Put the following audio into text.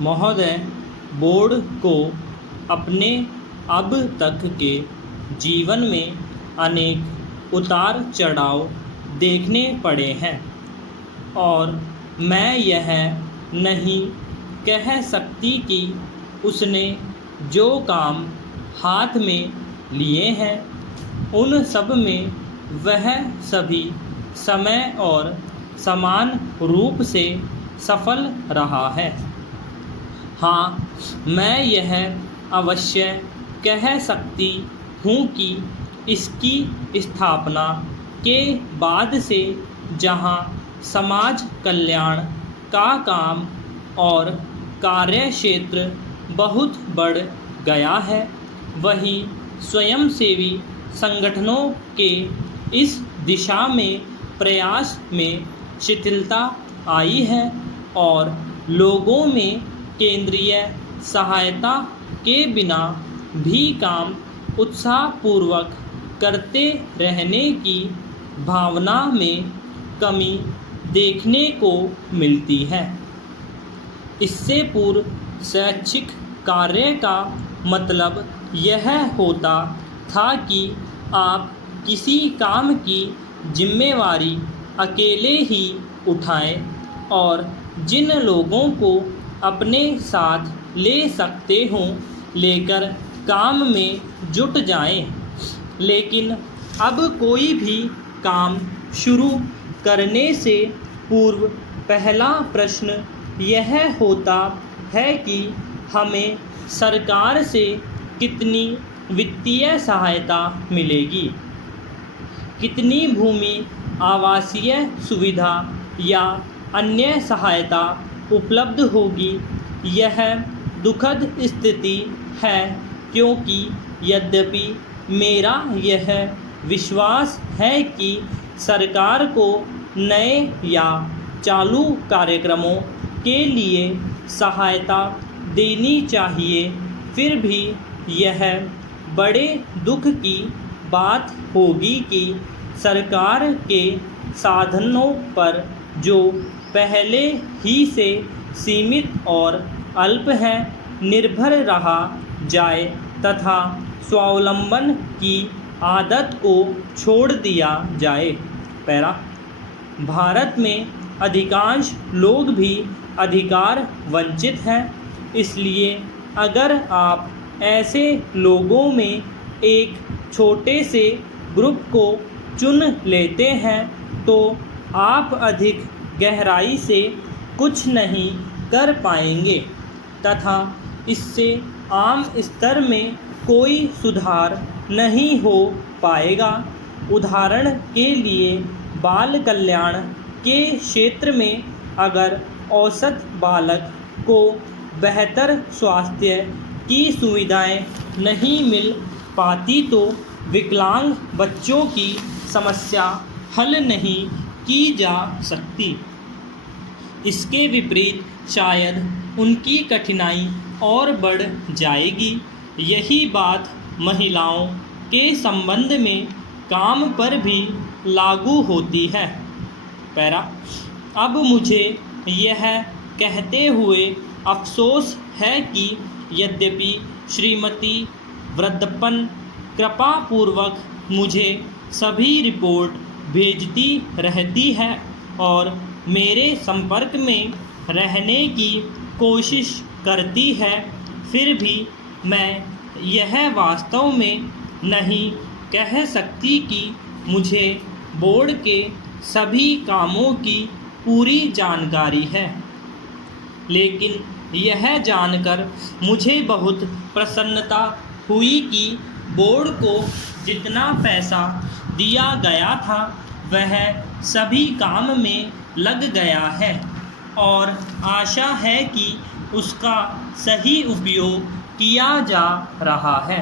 महोदय, बोर्ड को अपने अब तक के जीवन में अनेक उतार चढ़ाव देखने पड़े हैं और मैं यह नहीं कह सकती कि उसने जो काम हाथ में लिए हैं उन सब में वह सभी समय और समान रूप से सफल रहा है। हाँ, मैं यह अवश्य कह सकती हूँ कि इसकी स्थापना के बाद से जहाँ समाज कल्याण का काम और कार्यक्षेत्र बहुत बढ़ गया है, वहीं स्वयंसेवी संगठनों के इस दिशा में प्रयास में शिथिलता आई है और लोगों में केंद्रीय सहायता के बिना भी काम उत्साहपूर्वक करते रहने की भावना में कमी देखने को मिलती है। इससे पूर्व शैक्षिक कार्य का मतलब यह होता था कि आप किसी काम की जिम्मेवारी अकेले ही उठाएं और जिन लोगों को अपने साथ ले सकते हों लेकर काम में जुट जाएं। लेकिन अब कोई भी काम शुरू करने से पूर्व पहला प्रश्न यह होता है कि हमें सरकार से कितनी वित्तीय सहायता मिलेगी, कितनी भूमि आवासीय सुविधा या अन्य सहायता उपलब्ध होगी। यह दुखद स्थिति है क्योंकि यद्यपि मेरा यह विश्वास है कि सरकार को नए या चालू कार्यक्रमों के लिए सहायता देनी चाहिए, फिर भी यह बड़े दुख की बात होगी कि सरकार के साधनों पर जो पहले ही से सीमित और अल्प हैं निर्भर रहा जाए तथा स्वावलंबन की आदत को छोड़ दिया जाए। पैरा, भारत में अधिकांश लोग भी अधिकार वंचित हैं, इसलिए अगर आप ऐसे लोगों में एक छोटे से ग्रुप को चुन लेते हैं तो आप अधिक गहराई से कुछ नहीं कर पाएंगे तथा इससे आम स्तर में कोई सुधार नहीं हो पाएगा। उदाहरण के लिए बाल कल्याण के क्षेत्र में अगर औसत बालक को बेहतर स्वास्थ्य की सुविधाएं नहीं मिल पाती तो विकलांग बच्चों की समस्या हल नहीं की जा सकती। इसके विपरीत शायद उनकी कठिनाई और बढ़ जाएगी। यही बात महिलाओं के संबंध में काम पर भी लागू होती है। पैरा, अब मुझे यह कहते हुए अफसोस है कि यद्यपि श्रीमती वृद्धप्पन कृपापूर्वक मुझे सभी रिपोर्ट भेजती रहती है और मेरे संपर्क में रहने की कोशिश करती है, फिर भी मैं यह वास्तव में नहीं कह सकती कि मुझे बोर्ड के सभी कामों की पूरी जानकारी है। लेकिन यह जानकर मुझे बहुत प्रसन्नता हुई कि बोर्ड को जितना पैसा दिया गया था वह सभी काम में लग गया है और आशा है कि उसका सही उपयोग किया जा रहा है।